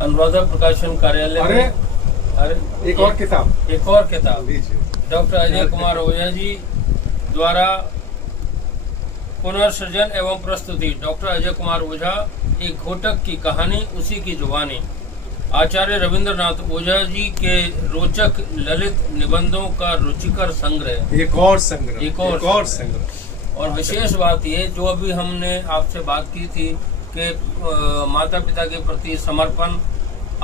अनुराधा प्रकाशन कार्यालय में एक और किताब डॉक्टर अजय कुमार ओझा जी द्वारा पुनर्सृजन एवं प्रस्तुति। डॉक्टर अजय कुमार ओझा, एक घोटक की कहानी, उसी की जुबानी। आचार्य रविंद्रनाथ ओझा जी के रोचक ललित निबंधों का रुचिकर संग्रह। एक और संग्रह। और विशेष बात ये, जो अभी हमने आपसे बात की थी कि माता पिता के प्रति समर्पण,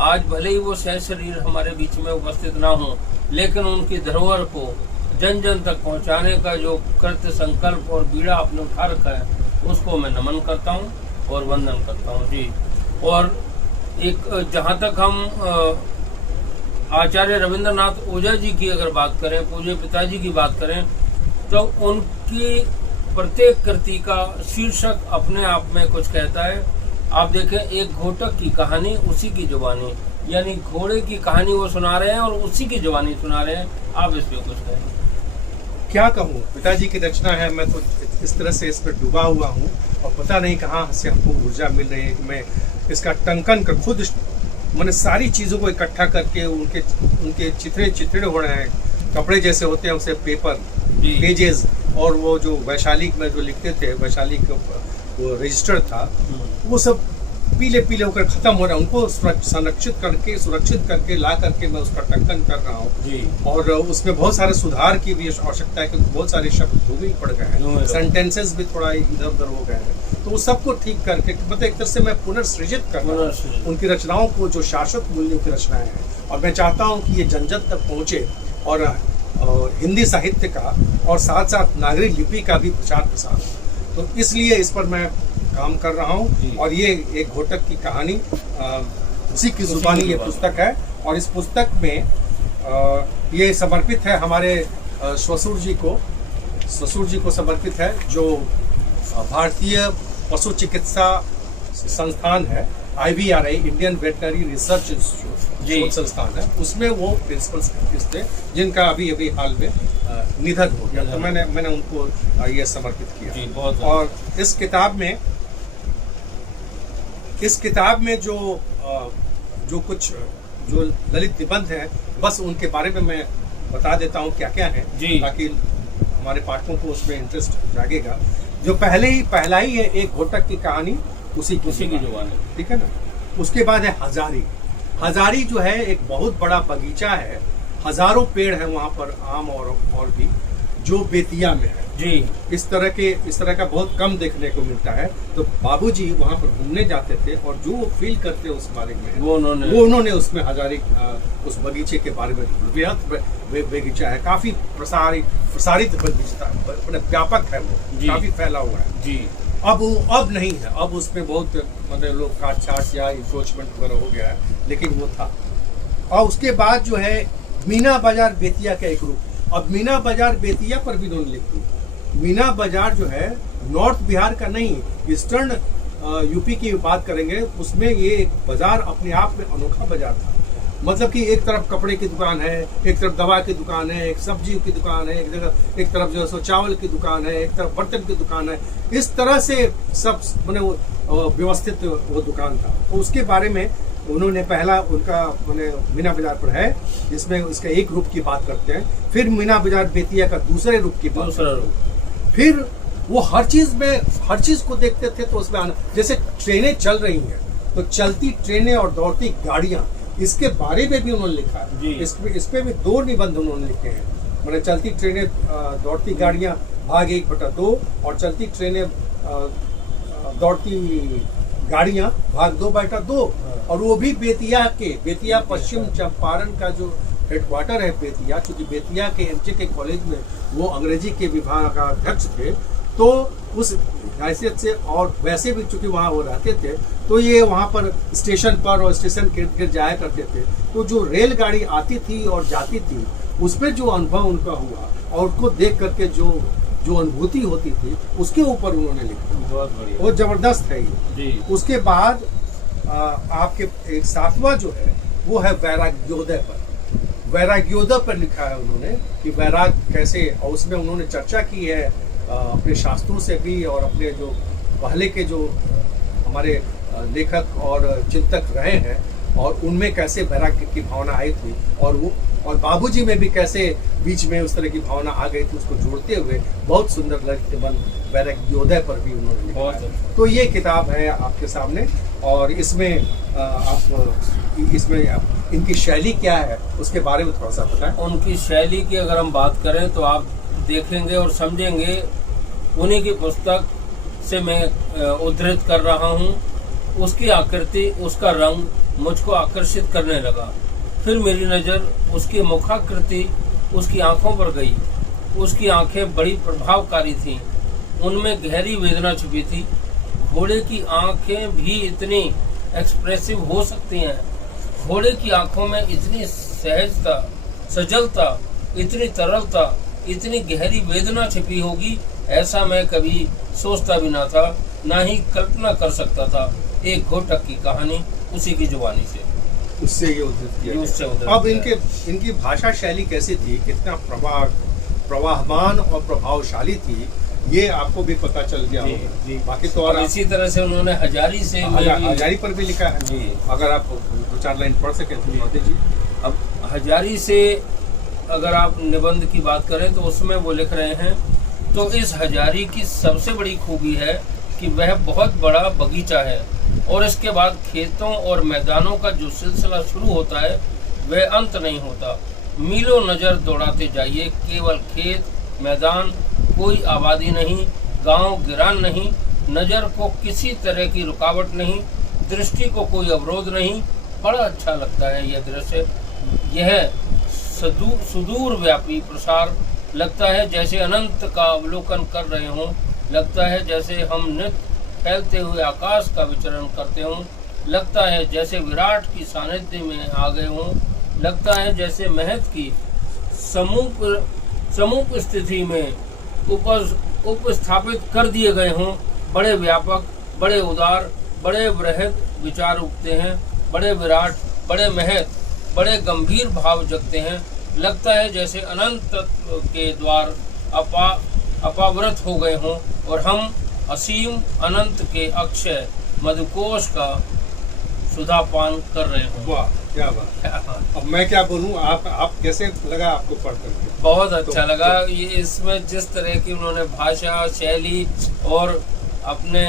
आज भले ही वो सह शरीर हमारे बीच में उपस्थित ना हो, लेकिन उनकी धरोहर को जन जन तक पहुंचाने का जो कृत्य संकल्प और बीड़ा आपने उठा रखा है, उसको मैं नमन करता हूं और वंदन करता हूं जी। और एक जहां तक हम आचार्य रविंद्रनाथ ओझा जी की अगर बात करें, पूज्य पिताजी की बात करें, तो उनकी प्रत्येक कृति का शीर्षक अपने आप में कुछ कहता है। आप देखें, एक घोटक की कहानी, उसी की जुबानी, यानी घोड़े की कहानी वो सुना रहे हैं और उसी की जुबानी सुना रहे हैं। आप इस पे कुछ कहें। क्या कहूँ, पिताजी की रचना है, मैं तो इस तरह से इस पर डूबा हुआ हूँ और पता नहीं कहाँ से हमको ऊर्जा मिल रही है कि मैं इसका टंकन कर खुद मैंने सारी चीज़ों को इकट्ठा करके उनके चित्रे हो रहे हैं, कपड़े जैसे होते हैं उसे पेपर पेजेस, और वो जो वैशाली में जो लिखते थे, वैशाली का वो रजिस्टर था, वो सब पीले पीले होकर खत्म हो रहा है। उनको सुरक्षित करके ला करके मैं उसका टंकन कर रहा हूँ। और उसमें बहुत सारे सुधार की भी आवश्यकता है, क्योंकि बहुत सारे शब्द धूमिल पड़ गए हैं, सेंटेंसेस भी थोड़ा इधर उधर हो गए हैं। तो उस सबको ठीक करके मतलब एक तरह से मैं पुनर्सृजित कर रहा हूँ उनकी रचनाओं को, जो शाश्वत मूल्यों की रचनाएं हैं। और मैं चाहता हूँ कि ये जन जन तक पहुँचे और हिंदी साहित्य का और साथ साथ नागरिक लिपि का भी प्रचार प्रसार। तो इसलिए इस पर मैं काम कर रहा हूँ। और ये एक घोटक की कहानी, उसी की जुबानी ये पुस्तक है। और इस पुस्तक में ये समर्पित है हमारे ससुर जी को समर्पित है, जो भारतीय पशु चिकित्सा संस्थान है, IVRI, Indian veterinary research institute संस्थान है, उसमें वो प्रिंसिपल थे, जिनका अभी हाल में निधन हो गया। तो मैंने उनको ये समर्पित किया। और इस किताब में जो कुछ जो ललित निबंध है, बस उनके बारे में मैं बता देता हूँ क्या क्या है, ताकि हमारे पाठकों को उसमें इंटरेस्ट जागेगा। जो पहला ही है एक घोटक की कहानी, उसी की जुबानी, ठीक है ना। उसके बाद है हजारी जो है एक बहुत बड़ा बगीचा है, हजारों पेड़ है वहाँ पर, आम और भी, जो बेतिया में है जी। इस तरह का बहुत कम देखने को मिलता है। तो बाबूजी वहाँ पर घूमने जाते थे और जो वो फील करते उस बारे में वो उन्होंने उसमें हजारी उस बगीचे के बारे में, वृहद बगीचा है, काफी प्रसारित बगीचा, व्यापक है, वो काफी फैला हुआ है जी। अब नहीं है, अब उसमें बहुत मतलब लोग काट छाट या इंक्रोचमेंट वगैरह हो गया है, लेकिन वो था। और उसके बाद जो है मीना बाजार बेतिया का एक रूप। अब मीना बाजार बेतिया पर भी उन्होंने लिखी। मीना बाजार जो है नॉर्थ बिहार का नहीं, ईस्टर्न यूपी की बात करेंगे, उसमें ये एक बाजार अपने आप में अनोखा बाजार था। मतलब कि एक तरफ कपड़े की दुकान है, एक तरफ दवा की दुकान है, एक सब्जी की दुकान है, एक तरफ जो है सो चावल की दुकान है, एक तरफ बर्तन की दुकान है। इस तरह से सब मैंने वो व्यवस्थित वो दुकान था। तो उसके बारे में उन्होंने पहला उनका मैंने मीना बाजार पर है, जिसमें उसका एक रूप की बात करते हैं। फिर मीना बाजार बेतिया का दूसरे रूप की बात, फिर वो हर चीज को देखते थे। तो उसमें जैसे ट्रेनें चल रही हैं, तो चलती ट्रेनें और दौड़ती गाड़ियां, इसके बारे में भी उन्होंने लिखा है। इस पे भी 2 निबंध उन्होंने लिखे हैं। मैंने चलती ट्रेनें दौड़ती गाड़ियां भाग 1/2 और चलती ट्रेनें दौड़ती गाड़ियां भाग 2/2। और वो भी बेतिया पश्चिम चंपारण का जो हेडक्वार्टर है बेतिया, क्योंकि बेतिया के MJK कॉलेज में वो अंग्रेजी के विभाग का अध्यक्ष थे। तो उस हैसियत से, और वैसे भी चूंकि वहाँ वो रहते थे, तो ये वहाँ पर स्टेशन पर और स्टेशन के इर्द गिर्द जाया करते थे। तो जो रेलगाड़ी आती थी और जाती थी, उसमें जो अनुभव उनका हुआ और उसको देख करके जो अनुभूति होती थी, उसके ऊपर उन्होंने लिखा। बहुत बढ़िया, वो जबरदस्त है ये। उसके बाद आपके एक 7वां जो है वो है वैराग्योदय पर लिखा है उन्होंने कि वैराग कैसे, और उसमें उन्होंने चर्चा की है अपने शास्त्रों से भी, और अपने जो पहले के जो हमारे लेखक और चिंतक रहे हैं और उनमें कैसे वैराग्य की भावना आई थी, और बाबूजी में भी कैसे बीच में उस तरह की भावना आ गई थी, उसको जोड़ते हुए बहुत सुंदर ललित निबंध वैराग्योदय पर भी उन्होंने लिखा है। तो ये किताब है आपके सामने, और इसमें इनकी शैली क्या है उसके बारे में थोड़ा सा बताएं। उनकी शैली की अगर हम बात करें तो आप देखेंगे और समझेंगे, उन्हीं की पुस्तक से मैं उद्धृत कर रहा हूँ। उसकी आकृति, उसका रंग मुझको आकर्षित करने लगा। फिर मेरी नज़र उसकी मुखाकृति, उसकी आंखों पर गई। उसकी आंखें बड़ी प्रभावकारी थीं, उनमें गहरी वेदना छुपी थी। घोड़े की आंखें भी इतनी एक्सप्रेसिव हो सकती हैं। घोड़े की आंखों में इतनी सहजता, सजलता, इतनी तरलता, इतनी गहरी वेदना छिपी होगी, ऐसा मैं कभी सोचता भी ना था, ना ही कल्पना कर सकता था। एक घोटक की कहानी, उसी की जुबानी से, उससे ये उद्धृत किया गया। अब इनकी भाषा शैली कैसी थी, कितना प्रवाहमान और प्रभावशाली थी, ये आपको भी पता चल गया होगा। बाकी तो और इसी तरह से उन्होंने हजारी पर भी लिखा है जी। अगर आप 2-4 लाइन पढ़ सकें तो पढ़ दीजिए। अब हजारी से अगर आप निबंध की बात करें तो उसमें वो लिख रहे हैं, तो इस हजारी की सबसे बड़ी खूबी है कि वह बहुत बड़ा बगीचा है, और इसके बाद खेतों और मैदानों का जो सिलसिला शुरू होता है वह अंत नहीं होता। मीलों नज़र दौड़ाते जाइए, केवल खेत, मैदान, कोई आबादी नहीं, गांव गिरान नहीं, नज़र को किसी तरह की रुकावट नहीं, दृष्टि को कोई अवरोध नहीं। बड़ा अच्छा लगता है यह दृश्य। यह सुदूर व्यापी प्रसार लगता है, जैसे अनंत का अवलोकन कर रहे हों। लगता है जैसे हम नित्य फैलते हुए आकाश का विचरण करते हों। लगता है जैसे विराट की सानिध्य में आ गए हों। लगता है जैसे महत की समूप स्थिति में उपस्थापित कर दिए गए हों। बड़े व्यापक, बड़े उदार, बड़े बृहद विचार उगते हैं, बड़े विराट, बड़े महत, बड़े गंभीर भाव जगते हैं। लगता है जैसे अनंत तत्व के द्वार अपावृत हो गए हों और हम असीम अनंत के अक्षय मधुकोश का सुधापान कर रहे हों। वाह, क्या बात। अब मैं क्या बोलूं, आप कैसे लगा आपको पढ़ करके? बहुत अच्छा लगा। ये इसमें जिस तरह की उन्होंने भाषा शैली और अपने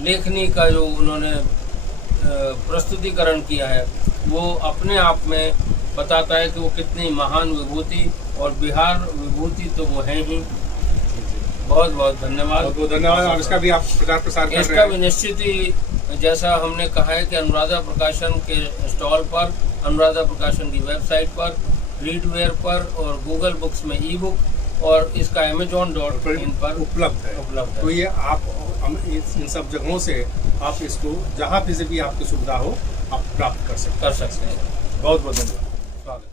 लेखनी का जो उन्होंने प्रस्तुतिकरण किया है, वो अपने आप में बताता है कि वो कितनी महान विभूति, और बिहार विभूति तो वो है ही। बहुत बहुत धन्यवाद। बहुत धन्यवाद। और इसका भी आप प्रचार प्रसार कर रहे हैं? इसका भी निश्चित ही, जैसा हमने कहा है कि अनुराधा प्रकाशन के स्टॉल पर, अनुराधा प्रकाशन की वेबसाइट पर, रीडवेयर पर और गूगल बुक्स में ई बुक, और इसका Amazon.in पर उपलब्ध है। तो ये आप इन सब जगहों से आप इसको जहाँ से भी आपकी सुविधा हो आप प्राप्त कर सकते हैं। बहुत बहुत धन्यवाद। स्वागत।